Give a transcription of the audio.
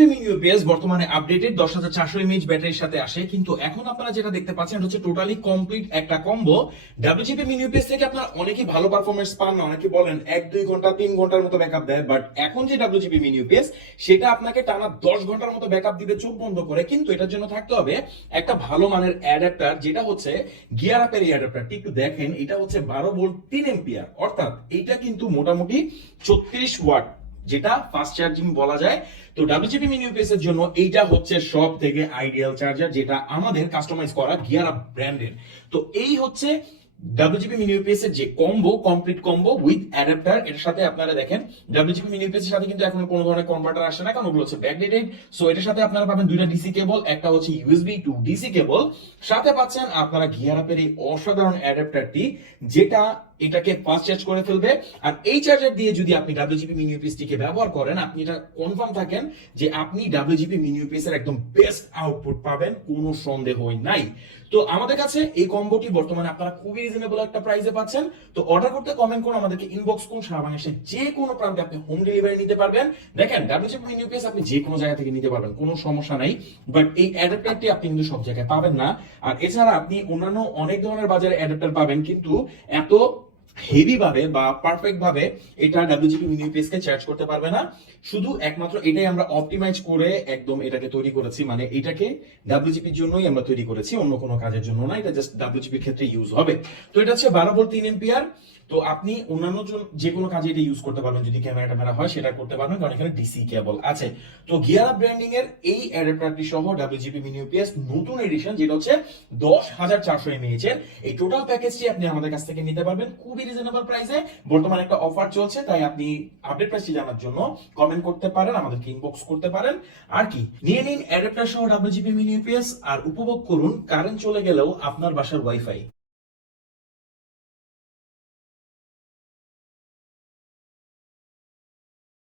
Mini UPS বর্তমানে updated 10400 mAh ব্যাটারির সাথে আসে, কিন্তু এখন আপনারা যেটা দেখতে পাচ্ছেন হচ্ছে টোটালি কমপ্লিট একটা কম্বো। ডাব্লিউজিপি মিনি ইউপিএস থেকে আপনারা অনেকেই ভালো পারফরমেন্স পান না, অনেকে বলেন 1-2 ঘন্টা 3 ঘন্টার মতো ব্যাকআপ দেয়, বাট এখন যে ডাব্লিউজিপি মিনি ইউপিএস সেটা আপনাকে টানা 10 ঘন্টার মতো ব্যাকআপ দিবে চোখ বন্ধ করে। কিন্তু এটার জন্য থাকতে হবে একটা ভালো মানের অ্যাডাপ্টার, যেটা হচ্ছে গিয়ার আপের এই অ্যাডাপ্টারটি। একটু দেখেন, এটা হচ্ছে 12 ভোল্ট 3 এম্পিয়ার, অর্থাৎ এইটা কিন্তু মোটামুটি 34 ওয়াট, যেটা ফাস্ট চার্জিং বলা যায়। তো ডাব্লিউজিপি মিনি ইউপিএস এর জন্য এইটা হচ্ছে সব থেকে আইডিয়াল চার্জার, যেটা আমাদের কাস্টমাইজ করা গিয়ার আপ ব্র্যান্ডের। তো এই হচ্ছে ডাব্লিউজিপি মিনি ইউপিএস এর যে combo, complete combo with adapter. এর সাথে আপনারা দেখেন ডাব্লিউজিপি মিনি ইউপিএস এর সাথে কিন্তু এখন কোনো ধরনের কনভার্টার আসে না, কারণ ওগুলো হচ্ছে ব্যাকডেটেড। সো এটার সাথে আপনারা পাবেন দুইটা ডিসি কেবল, একটা হচ্ছে ইউএসবি টু ডিসি কেবল, সাথে পাচ্ছেন আপনারা গিয়ার আপের এই অসাধারণ অ্যাডাপ্টারটি, যেটা এটাকে ফাস্ট চার্জ করে ফেলবে। আর এই চার্জার দিয়ে যদি আপনি ডাব্লিউজিপি মিনি ইউপিএস টিকে ব্যবহার করেন, আপনি এটা কনফার্ম থাকেন যে আপনি ডাব্লিউজিপি মিনি ইউপিএস এর একদম বেস্ট আউটপুট পাবেন, কোনো সন্দেহই নাই। তো আমাদের কাছে এই কম্বোটি বর্তমানে আপনারা খুবই রিজনেবল একটা প্রাইসে পাচ্ছেন। তো অর্ডার করতে কমেন্ট করুন, আমাদেরকে ইনবক্স করুন, সারা বাংলাদেশের যে কোনো প্রান্তে আপনি হোম ডেলিভারি নিতে পারবেন। দেখেন, ডাব্লিউজিপি মিনি ইউপিএস আপনি যে কোনো জায়গা থেকে নিতে পারবেন, কোনো সমস্যা নাই, বাট এই অ্যাডাপ্টারটি আপনি কিন্তু সব জায়গায় পাবেন না। আর এছাড়া আপনি অন্যান্য অনেক ধরনের বাজারে অ্যাডাপ্টার পাবেন, কিন্তু এত হেভি ভাবে বা পারফেক্ট ভাবে এটা ডাব্লিউজিপি মিনি ইউপিএস কে চার্জ করতে পারবে না। শুধু একমাত্র এটাই আমরা অপটিমাইজ করে একদম এটাকে তৈরি করেছি, মানে এটাকে ডাব্লিউজিপির জন্যই আমরা তৈরি করেছি, অন্য কোনো কাজের জন্য না। এটা জাস্ট ডাব্লিউজিপির ক্ষেত্রে ইউজ হবে। তো এটা হচ্ছে 12 ভোল্ট 3 এম্পিয়ার। তো আপনি অন্যান্য যে কোনো কাজে এটা ইউজ করতে পারবেন, যদি ক্যামেরা ট্যামেরা হয় সেটা করতে পারবেন, কারণ এখানে ডিসি কেবল আছে। তো গিয়ার আপ ব্র্যান্ডিং এর এই অ্যাডাপ্টারটি সহ ডাব্লিউজিপি মিনি ইউপিএস নতুন এডিশন, যেটা হচ্ছে 10400 এমএএইচ এর, এই টোটাল প্যাকেজটি আপনি আমাদের কাছ থেকে নিতে পারবেন খুবই রিজনেবল প্রাইসে। বর্তমানে একটা অফার চলছে, তাই আপনি আপডেট প্রাইসটি জানার জন্য কমেন্ট করতে পারেন, আমাদেরকে ইনবক্স করতে পারেন। আর কি, নিয়ে নিন অ্যাডাপ্টার সহ ডাব্লিউজিপি মিনি ইউপিএস আর উপভোগ করুন কারেন্ট চলে গেলেও আপনার বাসার ওয়াইফাই।